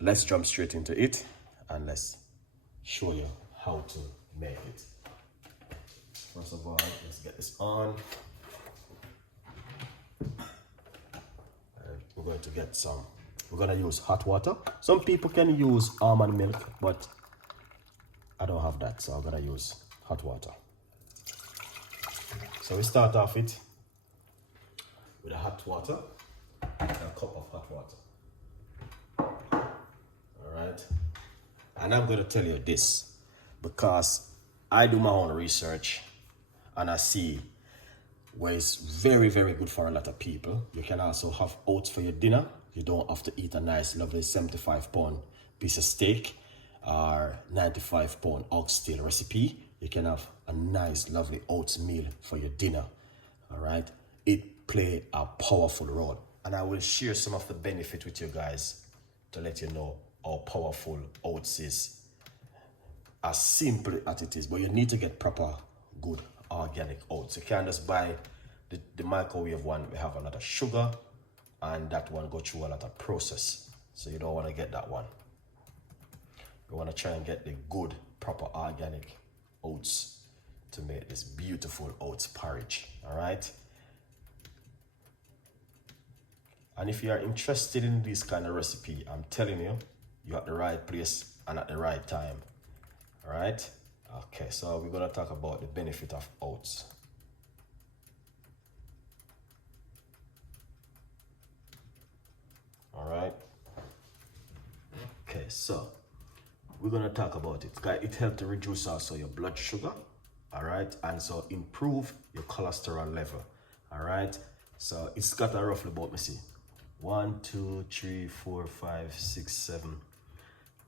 let's jump straight into it and let's show you how to make it. First of all, let's get this on. And we're going to get some, we're going to use hot water. Some people can use almond milk, but I don't have that, so I'm going to use hot water. So we start off it with a hot water, and a cup of hot water. All right. And I'm going to tell you this because I do my own research and I see where it's very, very good for a lot of people. You can also have oats for your dinner. You don't have to eat a nice, lovely 75-pound piece of steak or 95-pound oxtail recipe. You can have a nice, lovely oats meal for your dinner. All right. It plays a powerful role. And I will share some of the benefit with you guys to let you know how powerful oats is. As simple as it is, but you need to get proper, good, organic oats. You can't just buy the microwave one. We have a lot of sugar and that one go through a lot of process. So you don't want to get that one. You want to try and get the good, proper, organic oats to make this beautiful oats porridge. All right. And if you are interested in this kind of recipe, I'm telling you, you're at the right place and at the right time. All right. Okay, so we're going to talk about the benefit of oats. All right. Okay, so we're going to talk about it. It helps to reduce also your blood sugar. All right. And so improve your cholesterol level. All right. So it's got a roughly about, let me see, 1, 2, 3, 4, 5, 6, 7.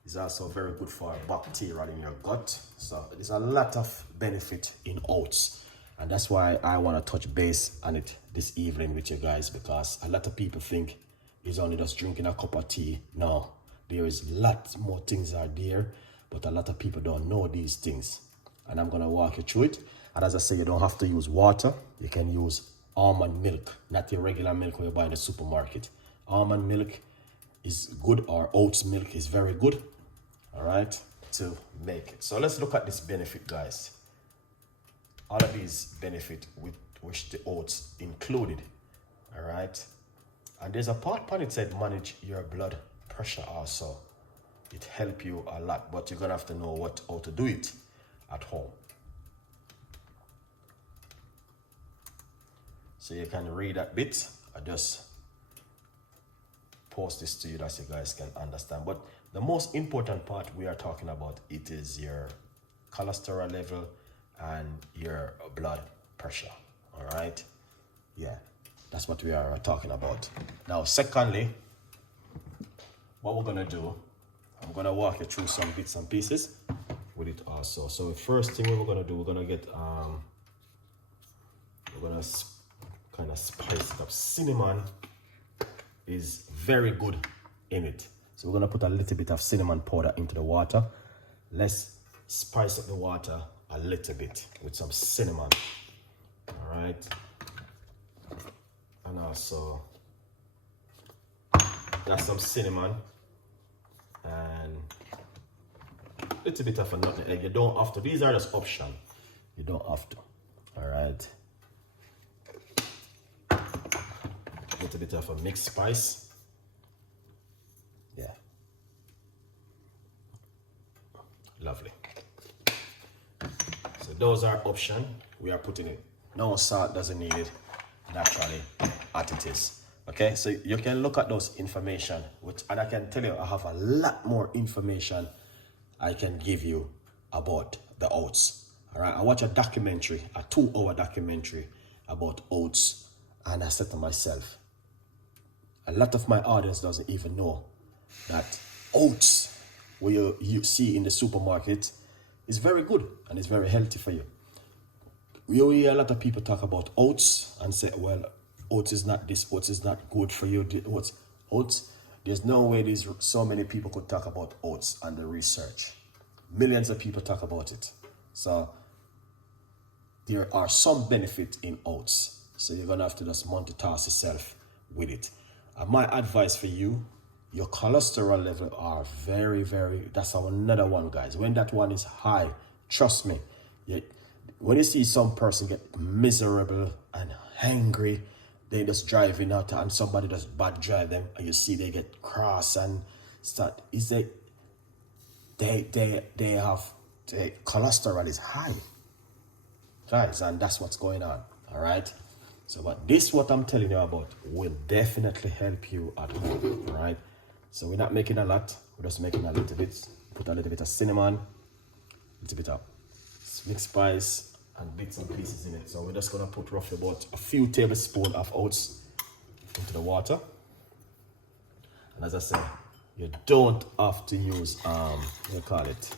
It's also very good for bacteria in your gut. So there's a lot of benefit in oats. And that's why I want to touch base on it this evening with you guys, because a lot of people think it's only just drinking a cup of tea. No, there is lots more things out there, but a lot of people don't know these things. And I'm going to walk you through it. And as I say, you don't have to use water. You can use almond milk, not your regular milk when you buy in the supermarket. Almond milk is good, or oats milk is very good, all right, to make it. So let's look at this benefit, guys. All of these benefit with which the oats included, all right. And there's a part on it said manage your blood pressure also. It help you a lot, but you're gonna have to know how to do it at home. So you can read that bit. I just post this to you that you guys can understand. But the most important part we are talking about, it is your cholesterol level and your blood pressure. All right. Yeah, that's what we are talking about. Now, secondly, what we're gonna do, I'm gonna walk you through some bits and pieces with it also. So the first thing we're gonna do, we're gonna get we're gonna kind of spice it up. Cinnamon is very good in it. So we're gonna put a little bit of cinnamon powder into the water. Let's spice up the water a little bit with some cinnamon. All right. And also that's some cinnamon and a little bit of a nutmeg. You don't have to. These are just option. You don't have to. All right. A little bit of a mixed spice. Yeah. Lovely. So those are option. We are putting it. No salt, doesn't need it. Naturally, as it is. Okay, so you can look at those information, and I can tell you I have a lot more information I can give you about the oats. All right, I watched a documentary, a 2-hour documentary about oats, and I said to myself, a lot of my audience doesn't even know that oats, what you see in the supermarket, is very good and it's very healthy for you. We hear a lot of people talk about oats and say, well, oats is not this, oats is not good for you. Oats, there's no way there's so many people could talk about oats and the research. Millions of people talk about it. So there are some benefit in oats. So you're gonna have to just multitask yourself with it. And my advice for you your cholesterol level are very, very, that's another one, guys. When that one is high, trust me, when you see some person get miserable and angry, they just driving out and somebody just bad drive them, and you see they get cross and start, is they have, their cholesterol is high, guys, and that's what's going on. All right. So, but this, what I'm telling you about, will definitely help you at home. All right. So we're not making a lot. We're just making a little bit. Put a little bit of cinnamon, a little bit of mixed spice, and bits and pieces in it. So we're just gonna put roughly about a few tablespoons of oats into the water. And as I said, you don't have to use what do you call it?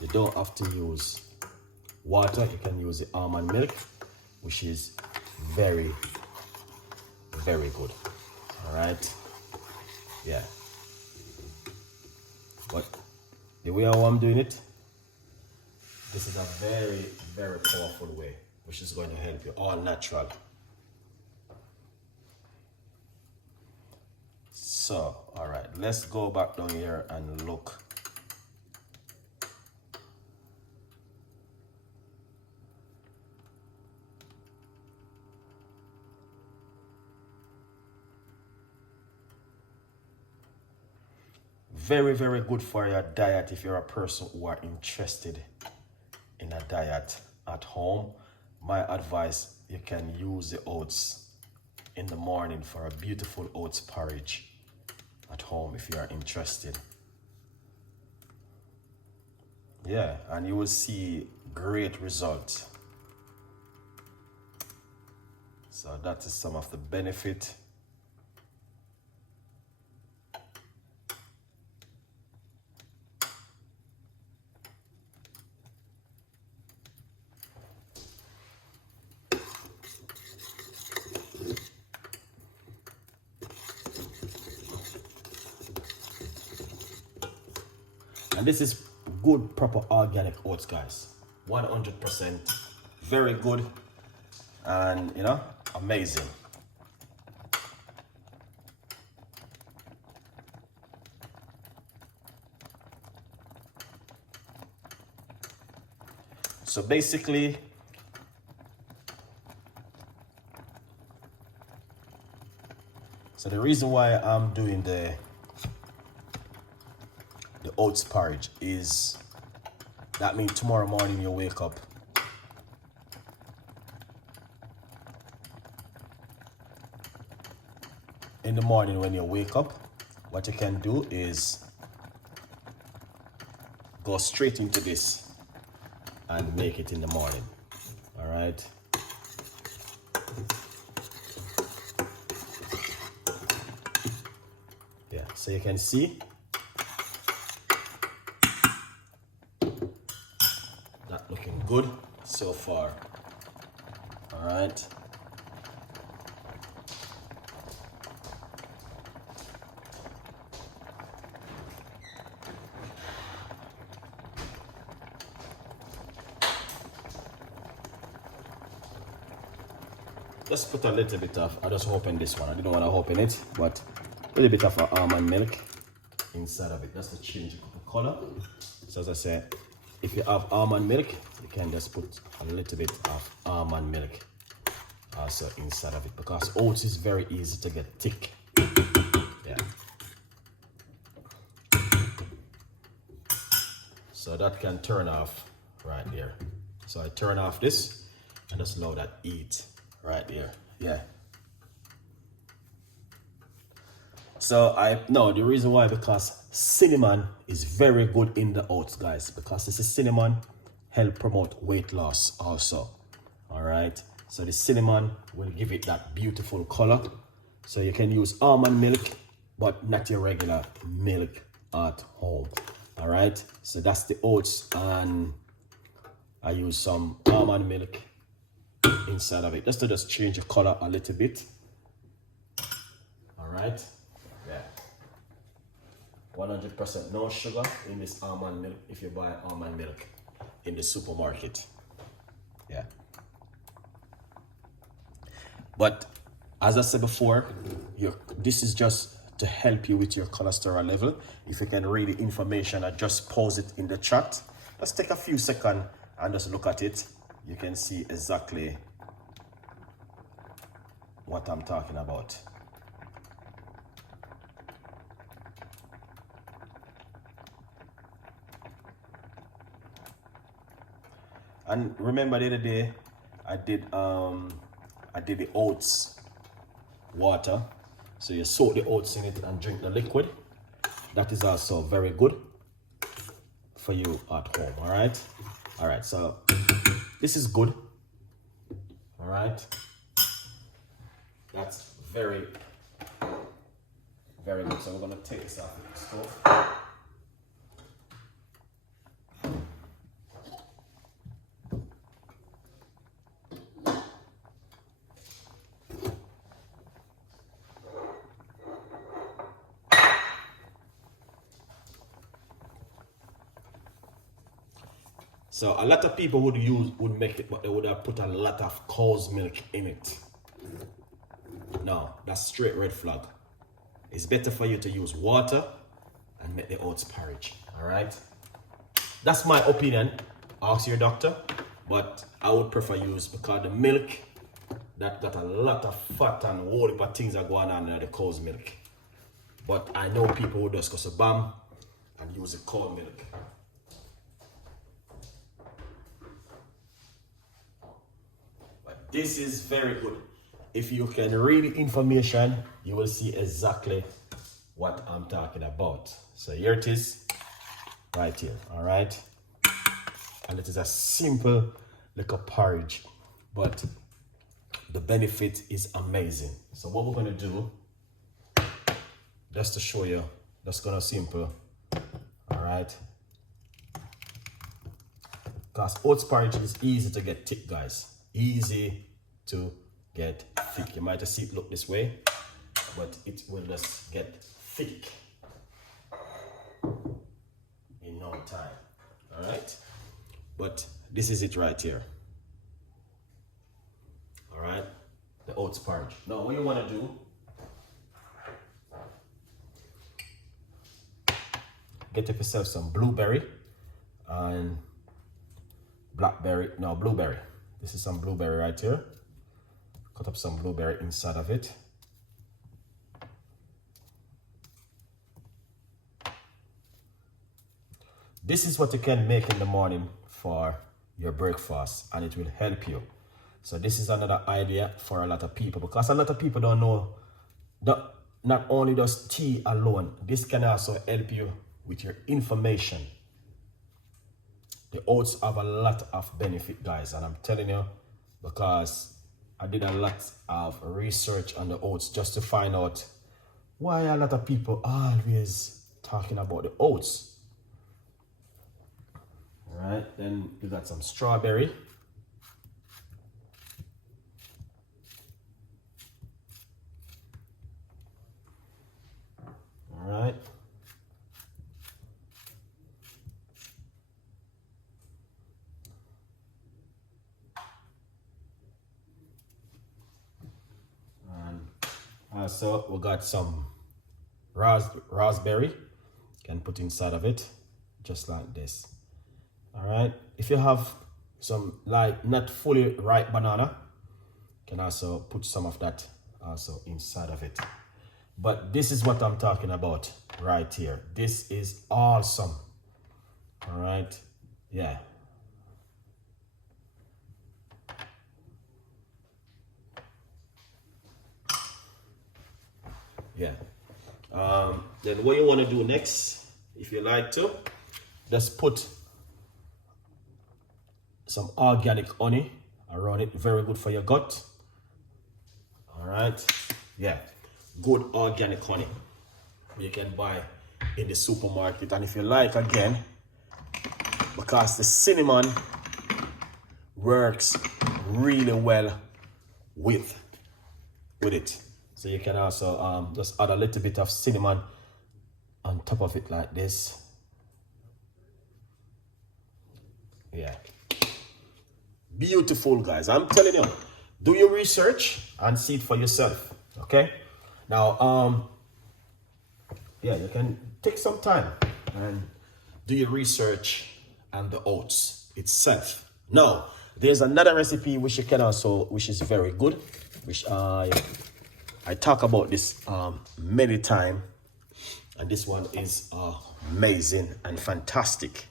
You don't have to use water. You can use the almond milk, which is very, very good. All right. Yeah. But the way how I'm doing it, this is a very, very powerful way, which is going to help you, all natural. So, all right, let's go back down here and look. Very, very good for your diet if you're a person who are interested in a diet at home. My advice, you can use the oats in the morning for a beautiful oats porridge at home if you are interested. Yeah, and you will see great results. So that is some of the benefit. And this is good, proper organic oats, guys. 100%. Very good. And, you know, amazing. So basically, so the reason why I'm doing the oats porridge is that means tomorrow morning you wake up in the morning. When you wake up, what you can do is go straight into this and make it in the morning. All right. Yeah, so you can see looking good so far. All right. Just put a little bit of, I just open this one. I didn't want to open it, but a little bit of almond milk inside of it. That's to change the color. So as I said, if you have almond milk, you can just put a little bit of almond milk also inside of it, because oats is very easy to get thick. Yeah. So that can turn off right there. So I turn off this and just allow that eat right there. Yeah. So I know the reason why, because cinnamon is very good in the oats, guys, because this is cinnamon help promote weight loss also. All right, so the cinnamon will give it that beautiful color. So you can use almond milk, but not your regular milk at home. All right, so that's the oats, and I use some almond milk inside of it just to change the color a little bit. All right. Yeah, 100% no sugar in this almond milk if you buy almond milk in the supermarket. Yeah, but As I said before, this is just to help you with your cholesterol level. If you can read the information, I just post it in the chat. Let's take a few seconds and just look at it. You can see exactly what I'm talking about. And remember the other day I did the oats water. So you soak the oats in it and drink the liquid. That is also very good for you at home. All right, so this is good. All right, that's very good. So we're gonna take this off the stove. So a lot of people would make it, but they would have put a lot of cow's milk in it. No, that's straight red flag. It's better for you to use water and make the oats porridge. All right. That's my opinion. Ask your doctor, but I would prefer use because the milk that got a lot of fat and whole heap of things are going on in the cow's milk. But I know people who just go to BAM and use the cow milk. This is very good. If you can read the information, you will see exactly what I'm talking about. So here it is, right here, all right? And it is a simple little porridge, but the benefit is amazing. So what we're gonna do, just to show you, just gonna simple, all right? Because oats porridge is easy to get thick, guys. Easy to get thick. You might just see it look this way, but it will just get thick in no time. All right, but this is it right here. All right, the oats porridge. Now what you want to do, get yourself some blueberry and blackberry. No, blueberry. This is some blueberry right here. Cut up some blueberry inside of it. This is what you can make in the morning for your breakfast, and it will help you. So this is another idea for a lot of people, because a lot of people don't know that not only does tea alone, this can also help you with your inflammation. The oats have a lot of benefit, guys, and I'm telling you, because I did a lot of research on the oats just to find out why a lot of people are always talking about the oats. All right, then we got some strawberry. All right. So we got some raspberry, can put inside of it just like this. All right, if you have some like not fully ripe banana, can also put some of that also inside of it. But this is what I'm talking about right here. This is awesome. All right, yeah. Yeah. Then what you want to do next, if you like to, just put some organic honey around it. Very good for your gut. All right. Yeah. Good organic honey you can buy in the supermarket. And if you like, again, because the cinnamon works really well with it. So you can also just add a little bit of cinnamon on top of it like this. Yeah. Beautiful, guys. I'm telling you, do your research and see it for yourself. Okay. Now, yeah, you can take some time and do your research and the oats itself. Now, there's another recipe which you can also, which is very good, which I talk about this many times, and this one is amazing and fantastic.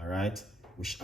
All right, which